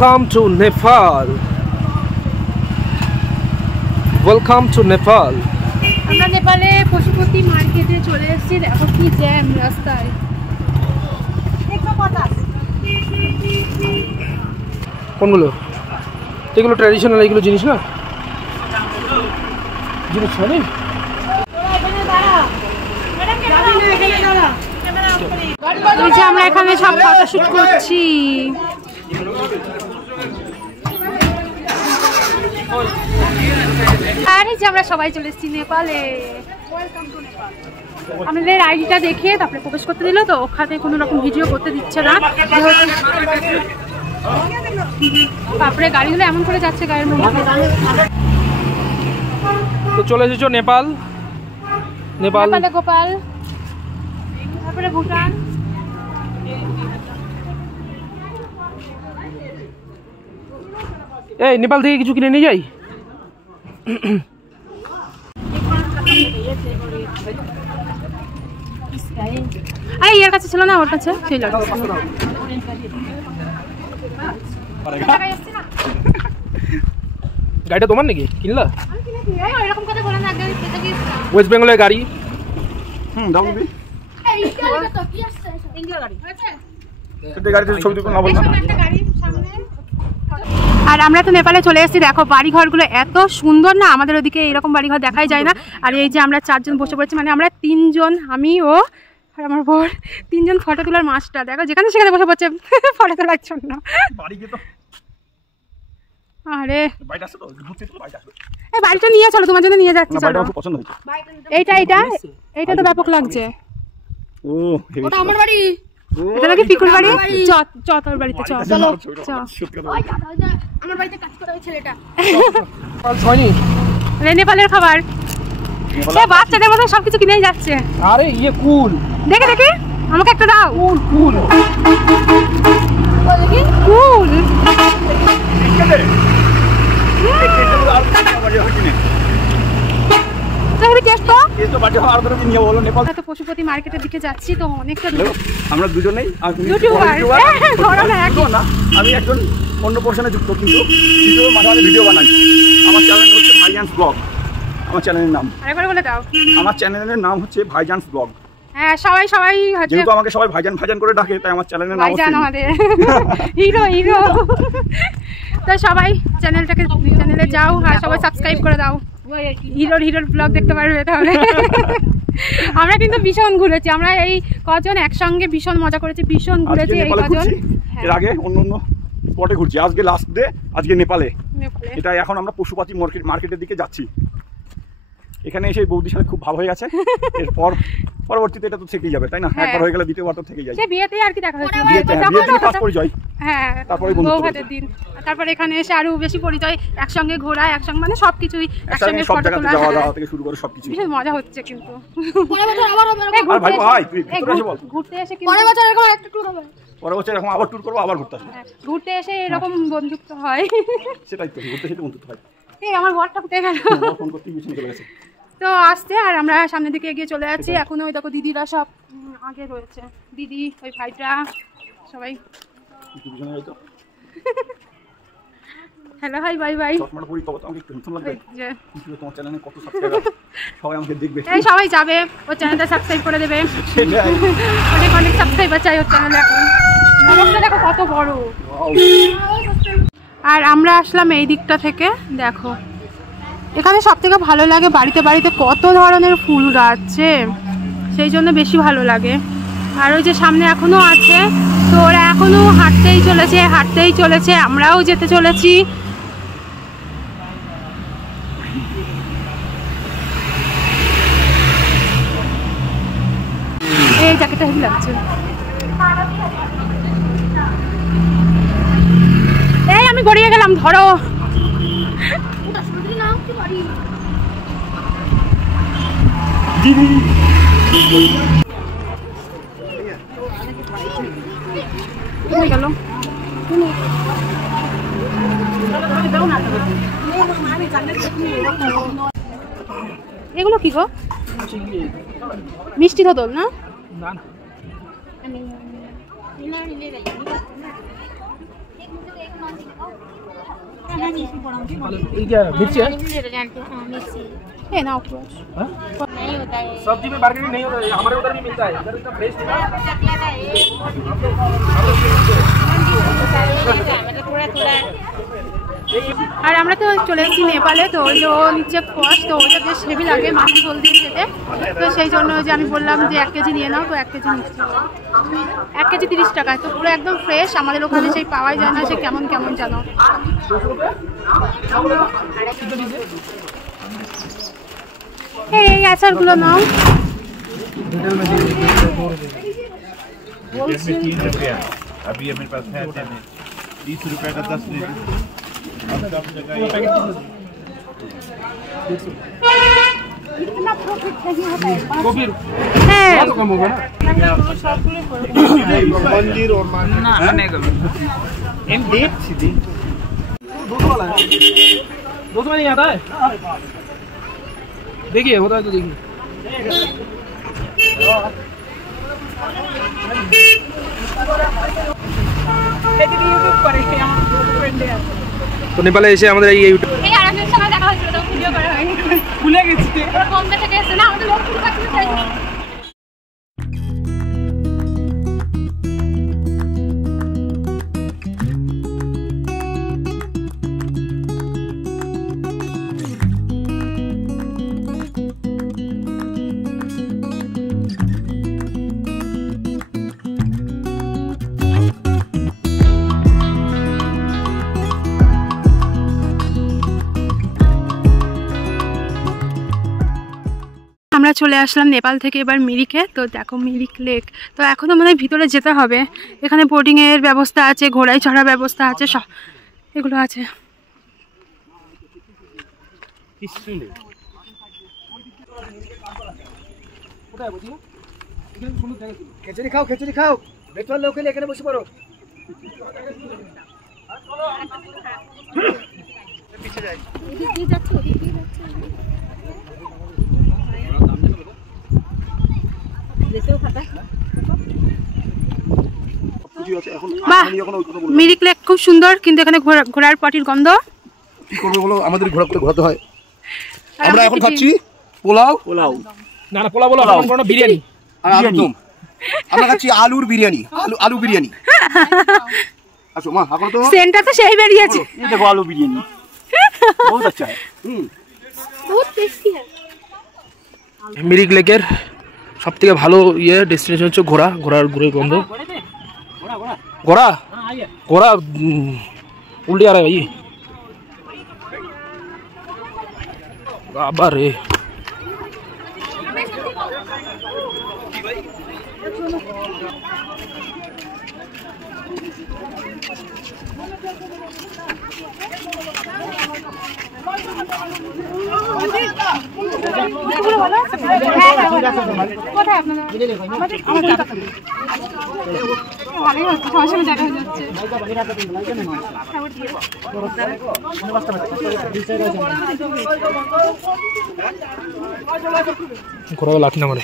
Welcome to Nepal. Welcome to Nepal. আমরা নেপালে পশুপতি মার্কেটে চলে এসেছি। দেখো কি জ্যাম রাস্তায়। 150 কোনগুলো? এগুলো ট্র্যাডিশনাল এগুলো জিনিস না? জিনিস মানে? এই যে আমরা এখানে সব ফটোশুট করছি। আর এই যে আমরা সবাই চলে এসেছি নেপালে। আমাদের আইডিটা দেখে তারপরে প্রবেশ করতে দিল, তো ওখানে কোনো রকম ভিডিও করতে দিচ্ছে না। তারপরে গাড়িগুলো এমন করে যাচ্ছে গাড়ির মধ্যে। তো চলে এসেছো নেপাল। নেপালে গোপাল, তারপরে ভুটান। এই নেপাল থেকে কিছু কিনে নিয়ে যাই। আরে এর কাছে ছিল না, ওর কাছে সেই লাগছে। গাড়িটা তোমার নাকি কিনলা? এরকম কথা বলে না, আগে ওয়েস্ট বেঙ্গলের গাড়ি। ডাবলবি ইন্ডিয়া গাড়ি আছে। এই গাড়িতে ছবি তুলবো না বললাম। আর আমরা তো নেপালে চলে এসেছি। দেখো বাড়িঘরগুলো এত সুন্দর না, আমাদের ওদিকে এরকম বাড়িঘর দেখাই যায় না। আর এই যে আমরা চারজন বসে পড়েছি, মানে আমরা তিনজন, আমি ও আর আমার বর, তিনজন ফটো তোলার মাস্টার। দেখো যেখানে সেখানে বসে পড়ছে ফটো তোলার জন্য। আরে এই বাড়িটা নিয়ে চলো, তোমার জন্য নিয়ে যাচ্ছি। চলো, এইটা তো ব্যাপক লাগছে। ও ওটা আমার বাড়ি, এটা নাকি পিকুর বাড়ি। চ তোর বাড়িতে চ। চলো আমার বাড়িতে কাজ করে ওই ছেলেটা। নেপালের খাবার বাচ্চাদের মতো সবকিছু কিনেই যাচ্ছে। আরে ইয়ে কুল, দেখে দেখে আমাকে একটা দাও। কুল কুল কুল পশুপতি মার্কেটের দিকে যাচ্ছি, তো অনেকটা আমরা দুজনেই আমি একজন অন্য পোর্শনে যুক্ত, কিন্তু মাঝে মাঝে ভিডিও বানাই। আমার চ্যানেল হচ্ছে ভাইজানস ব্লগ। আমার চ্যানেলের নাম আরেকবার বলে দাও। আমার চ্যানেলের নাম হচ্ছে ভাইজানস ব্লগ। হ্যাঁ, সবাই যেহেতু আমাকে সবাই ভাইজান করে ডাকে, তাই আমার চ্যানেলের নাম ভাইজান আমাদের হিরো। তো সবাই চ্যানেলে যাও আর সবাই সাবস্ক্রাইব করে দাও। হিরোর ব্লগ দেখতে পারবে তাহলে। আমরা কিন্তু ভীষণ ঘুরেছি, আমরা এই কজন একসঙ্গে ভীষণ মজা করেছি, ভীষণ ঘুরেছি এই কজন। এর আগে অন্য স্পটে ঘুরছি, আজকে লাস্ট ডে, আজকে নেপালে। এটা এখন আমরা পশুপাতি মার্কেটের দিকে যাচ্ছি। এখানে এসে বৌদির সাথে খুব ভালো হয়ে গেছে। এরপর পরবর্তীতে এটা তো থেকেই যাবে, তাই না? একবার হয়ে গেলে দ্বিতীয়বার তো থেকেই যায়। বিয়েতেই আর কি দেখা হয়েছে, ফার্স্ট পরিচয়। হ্যাঁ, তারপরে বন্ধুত্বের দিন, তারপর এখানে এসে আরো বেশি পরিচয়, একসঙ্গে ঘোরা, একসঙ্গে মানে সবকিছুই একসঙ্গে, সব জায়গাতে যাওয়া দাওয়া থেকে শুরু করে সবকিছু ভীষণ মজা হচ্ছে। কিন্তু পরের বছর আবার হবে। আর ভাই তুই ভিতরে এসে বল, ঘুরতে এসে পরের বছর এরকম একটা ট্যুর হবে। পরের বছর এরকম আবার ট্যুর করব, আবার ঘুরতে আসবো। ঘুরতে এসে এরকম বন্ধুত্ব হয়। সেটাই তো, ঘুরতে এসে বন্ধুত্ব হয়। এই আমার বরটা কোথায় গেল? ফোন করতে গিয়ে চলে গেছে। তো আসছে, আর আমরা সামনের দিকে এগিয়ে চলে যাচ্ছি। এখন ওই দেখো দিদিরা সব আগে রয়েছে, দিদি, ওই ভাইটা, সবাই। Hello, hi, bye bye. চশমাটা পরি, তবে তো আমাকে টেনশন লাগবে যে তোমার চ্যানেলে কত সাবস্ক্রাইবার, সবাই আমাকে দেখবে। এই সবাই যাবে, ওর চ্যানেলটা সাবস্ক্রাইব করে দেবে। অনেক সাবস্ক্রাইবার চাই ওর চ্যানেলে। এখন মনটা দেখো কত বড়। আর আমরা আসলাম এই দিকটা থেকে। দেখো এখানে সব থেকে ভালো লাগে, বাড়িতে বাড়িতে কত ধরনের ফুল গাছ, সেই জন্য বেশি ভালো লাগে। আর ওই যে সামনে এখনো আছে, তো ওরা এখনো হাঁটতেই চলেছে, আমরাও যেতে চলেছি। এই জ্যাকেটটা হেভি লাগছে। এই আমি গড়িয়ে গেলাম, ধরো। গেল এগুলো কি গো? মিষ্টি ধোদল না? ये क्या मिर्ची है? ये ना अप्रोच हाँ? सब्जी में मार्केटिंग नहीं होता है, हमारे उधर भी मिलता है, इधर इतना फ्रेश नहीं है। আর আমরা তো চলে এসেছি নেপালে, তো ওই যে ও নিচে কষ, তো ওইটা বেশ হেভি লাগে মাছের ঝোল দিয়ে খেতে। তো সেই জন্য যে আমি বললাম যে 1 কেজি নিয়ে নাও, তো 1 কেজি নিচ্ছে। 1 কেজি 30 টাকায়, তো পুরো একদম ফ্রেশ। আমাদের ওখানে সেই পাওয়াই যায় না, সে কেমন কেমন জানো। এই আচারগুলো নাও। 3 रुपया अभी मेरे पास है 30 रुपए का 10 लीटर। अब सब जगह इतना प्रॉफिट नहीं होता है। गोभी হ্যাঁ बहुत कम होगा ना। मंदिर और ना नहीं कभी इन डेट सीधी 200 वाला है, 200 में नहीं आता है। देखिए होता है तो देखिए। তো নেপালে এসে আমাদের এই ইউটিউব এই আরেকজনের সঙ্গে দেখা হয়েছিল, তো ভিডিও করা হয়নি, ভুলে গেছি। ওরা বোম্বে থেকে এসে না, আমাদের লোক পুরো কাছে চাই। আমরা চলে আসলাম নেপাল থেকে এবার মিরিকে। তো দেখো মিরিক লেক, তো এখনও মানে ভিতরে যেতে হবে। এখানে বোটিংয়ের ব্যবস্থা আছে, ঘোড়ায় চড়ার ব্যবস্থা আছে, সব এগুলো আছে। খিচুড়ি খাও, খিচুড়ি খাও, বেতন লোক এলে এখানে বসে পড়ো। পিছে যাই, এদিক দিয়ে যাচ্ছে, ওদিক দিয়ে যাচ্ছে। মিরিক লেক খুব সুন্দর, কিন্তু এখানে ঘোড়ার পাটির গন্ধ। কি করবে বলো, আমাদের ঘোরা করে ঘোরাতে হয়। আমরা এখন খাচ্ছি পোলাও। না না পোলাও বলো, আমরা বিরিয়ানি আর আলুর দম। আমরা খাচ্ছি আলুর বিরিয়ানি, আলু বিরিয়ানি। আসো মা, এখন তো সেন্টটা তো সেই বেরিয়েছে। ये देखो आलू बिरयानी बहुत अच्छा है। বহুত টেস্টি है। মিরিক লেকের সব থেকে ভালো ডেস্টিনেশন হচ্ছে ঘোড়া, ঘোড়ার গন্ধ। ঘোড়া ঘোড়া উল্টে आ रहा है भाई, बाबा रे। কোথায় আপনারা? ভালোই হচ্ছে, সবার সঙ্গে দেখা হয়ে যাচ্ছে। ঘোড়া লাঠি না মারে।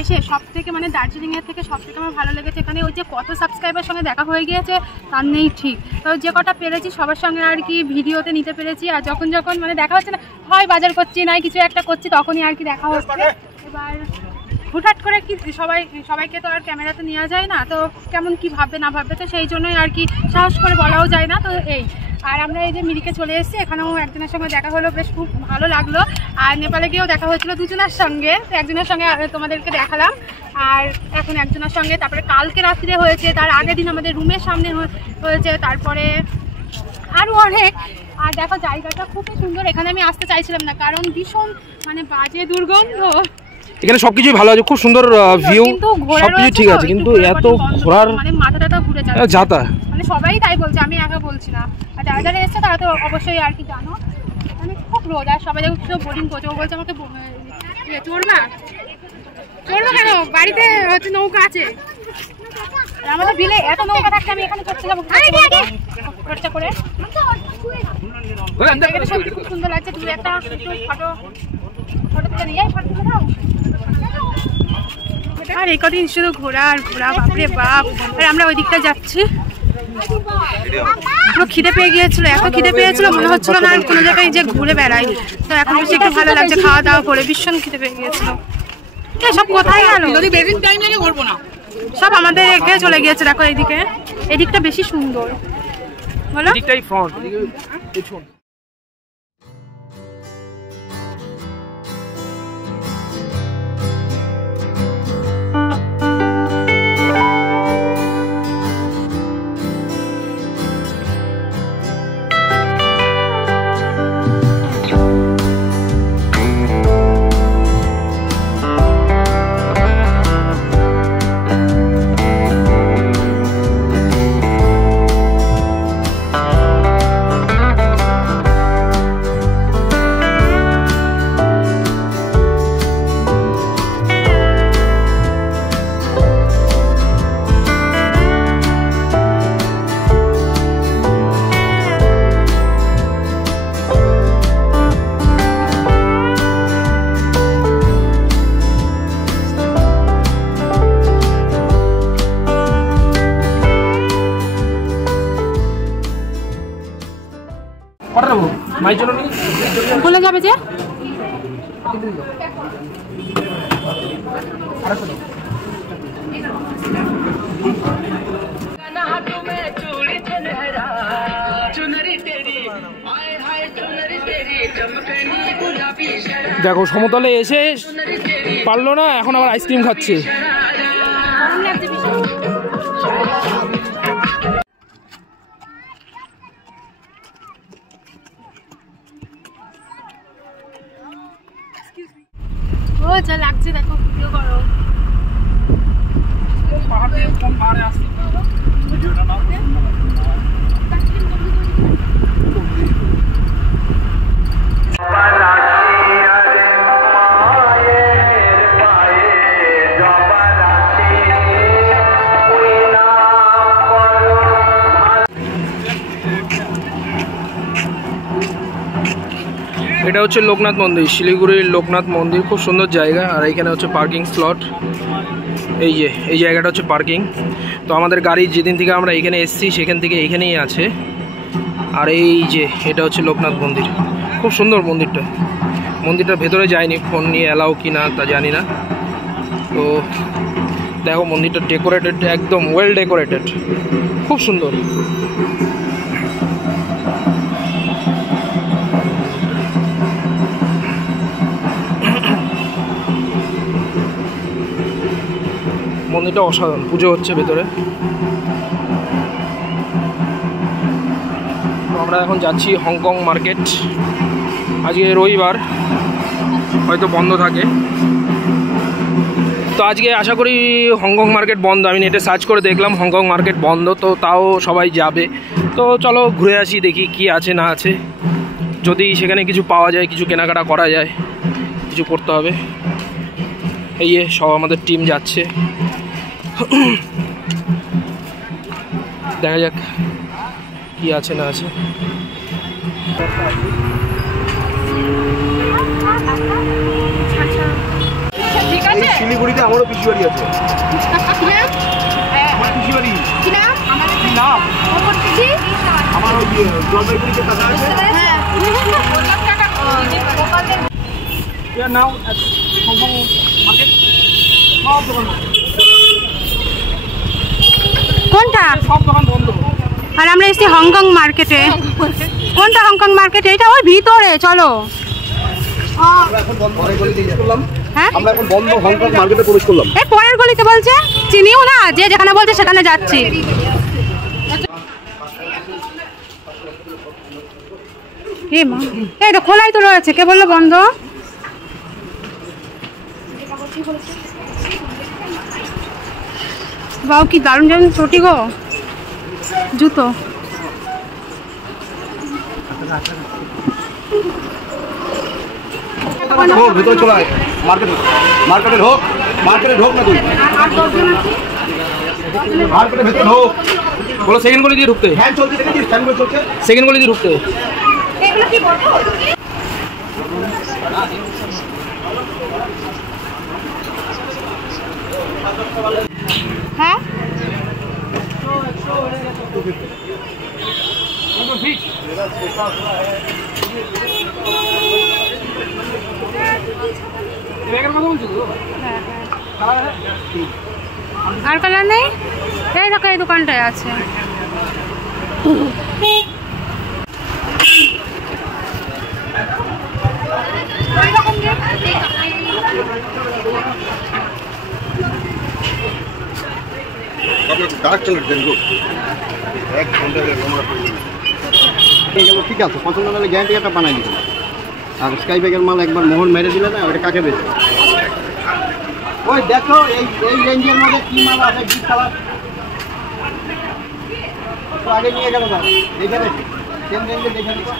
এসে সব থেকে মানে দার্জিলিংয়ের থেকে সব থেকে আমার ভালো লেগেছে এখানে ওই যে কত সাবস্ক্রাইবার সঙ্গে দেখা হয়ে গিয়েছে তার নেই ঠিক। তো যে কটা পেরেছি সবার সঙ্গে আর কি ভিডিওতে নিতে পেরেছি। আর যখন যখন মানে দেখা হচ্ছে না, হয় বাজার করছি নাই কিছু একটা করছি, তখনই আর কি দেখা হচ্ছে। এবার হুটহাট করে কি সবাইকে তো আর ক্যামেরাতে নেওয়া যায় না, তো কেমন কি ভাববে না ভাববে, তো সেই জন্যই আর কি সাহস করে বলাও যায় না। তো এই আর আমরা এই যে মিরিকে চলে এসেছি, এখানেও একজনের সঙ্গে দেখা হলো, বেশ খুব ভালো লাগলো। আর নেপালে গিয়েও দেখা হয়েছিল দুজনের সঙ্গে, তো একজনের সঙ্গে তোমাদেরকে দেখালাম, আর এখন একজনের সঙ্গে। তারপরে কালকে রাত্রে হয়েছে, তার আগের দিন আমাদের রুমের সামনে হয়েছে, তারপরে আরও অনেক। আর দেখো জায়গাটা খুবই সুন্দর, এখানে আমি আসতে চাইছিলাম না কারণ ভীষণ মানে বাজে দুর্গন্ধ। এখানে সবকিছুই ভালো আছে, খুব সুন্দর ভিউ, সবকিছু ঠিক আছে, কিন্তু এত ঘোরার মানে মাথাটা ঘুরে যায় যাতা, মানে সবাই তাই বলছে, আমি একা বলছি না। আর যারা যারা এসছে তারা তো অবশ্যই আর কি জানো, মানে খুব রোদ। আর সবাই দেখো বোটিং করছে, ও বলছে আমাকে চড়বা চড়বা কেন, বাড়িতে হচ্ছে নৌকা আছে। আর আমাদের বিলে এত নৌকা থাকতে আমি এখানে চড়ছিলাম খরচা করে। এখানে সত্যি খুব সুন্দর লাগছে। তুমি একটা ফটো তুলে নিয়ে ফটো তুলে দাও। আর এই কদিন শুধু ঘোরা আর ঘোরা, বাপরে বাপ। আর আমরা ওই দিকটা যাচ্ছি। পুরো খিদে পেয়ে গিয়েছিল, এত খিদে পেয়েছিল মনে হচ্ছিল না আর কোনো জায়গায় যে ঘুরে বেড়াই। তো এখন বেশি একটু ভালো লাগছে, খাওয়া দাওয়া করে ভীষণ খিদে পেয়ে গিয়েছিল। সব কোথায় গেল? যদি বেশি টাইম লাগে করবো না, সব আমাদের এগিয়ে চলে গিয়েছে। দেখো এইদিকে, এদিকটা বেশি সুন্দর, বলো এদিকটাই ফ্রন্ট, এদিকে পেছন। কটা নেবো? মাই চলো নি বলে যাবে যে দেখো সমতলে এসে পারলো না, এখন আবার আইসক্রিম খাচ্ছে। ও যা লাগছে দেখো, ভিডিও করো। এটা হচ্ছে লোকনাথ মন্দির, শিলিগুড়ির লোকনাথ মন্দির, খুব সুন্দর জায়গা। আর এইখানে হচ্ছে পার্কিং স্লট, এই জায়গাটা হচ্ছে পার্কিং। তো আমাদের গাড়ি যেদিন থেকে আমরা এখানে এসেছি সেখান থেকে এইখানেই আছে। আর এই যে এটা হচ্ছে লোকনাথ মন্দির, খুব সুন্দর মন্দিরটা। মন্দিরটার ভেতরে যায়নি, ফোন নিয়ে অ্যালাউ কি না তা জানি না। তো দেখো মন্দিরটা ডেকোরেটেড, একদম ওয়েল ডেকোরেটেড, খুব সুন্দর। মন্দিরটা অসাধারণ, পুজো হচ্ছে ভেতরে। তো আমরা এখন যাচ্ছি হংকং মার্কেট। আজকে রবিবার, হয়তো বন্ধ থাকে। তো আজকে আশা করি হংকং মার্কেট বন্ধ। আমি নেটে সার্চ করে দেখলাম হংকং মার্কেট বন্ধ, তো তাও সবাই যাবে। তো চলো ঘুরে আসি, দেখি কি আছে না আছে। যদি সেখানে কিছু পাওয়া যায়, কিছু কেনাকাটা করা যায়, কিছু করতে হবে। এই সব আমাদের টিম যাচ্ছে, দেখা যাক কি আছে না আছে। শিলিগুড়িতে আমারও পিসি বাড়ি আছে। আমার পিসি বাড়ি নাম আমার ওই জলপাইগুড়িতে টাকা আছে। নাও হংকং মার্কেট সব দোকান, কোনটা? সব দোকান বন্ধ। আর আমরা এসেছি হংকং মার্কেটে। কোনটা হংকং মার্কেট? এটা ওই ভিতরে, চলো। আমরা এখন বন্ধ গলিতে করলাম। হ্যাঁ, আমরা এখন বন্ধ হংকং মার্কেটে প্রবেশ করলাম। এই পরের গলিতে বলছে, চিনিও না, যে যেখানে বলছে সেখানে যাচ্ছি। মা, এটা খোলাই তো রয়েছে, কে বললো বন্ধ? বাউ, কি দারুণ দারুণ চটি গো, জুতো। ভেতরে চলে আয়, মার্কেটে ঢোক, মার্কেটে ঢোক না তুই, মার্কেটের ভেতরে ঢোক। বলো সেকেন্ড গলি দিয়ে ঢুকতে, ফ্যান চলছে, দেখেছিস ফ্যান চলছে, সেকেন্ড গলি দিয়ে ঢুকতে। হ্যাঁ, আর কালার নেই? এই দেখো এই দোকানটায় আছে। ডার্ক কালার দেন গো, এক ঘন্টা ঠিক আছে, পছন্দ হলে গ্যারান্টি একটা বানাই দিবেন। আর স্কাই ব্যাগের মাল একবার মোহন মেরে দিলে না, ওটা কাকে বেচে? ওই দেখো এই রেঞ্জের মধ্যে কি মাল আছে, কি কালার আগে নিয়ে গেল না, দেখে দেখি সেম রেঞ্জে দেখে দেখি।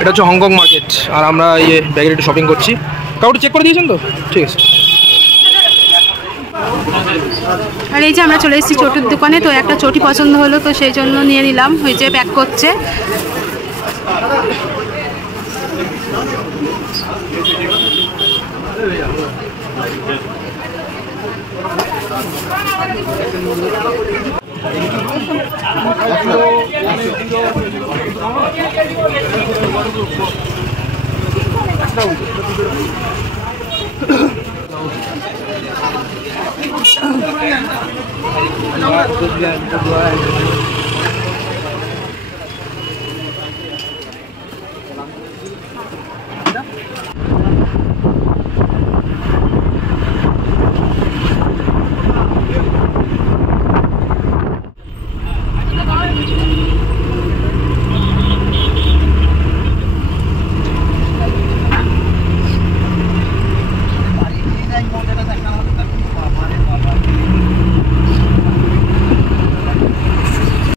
এটা হচ্ছে হংকং মার্কেট, আর আমরা ইয়ে ব্যাগের একটু শপিং করছি। কাউকে চেক করে দিয়েছেন তো? ঠিক আছে। আর এই যে আমরা চলে এসেছি চটির দোকানে, তো একটা চটি পছন্দ হলো, তো সেই জন্য নিয়ে নিলাম। ওই যে প্যাক করছে।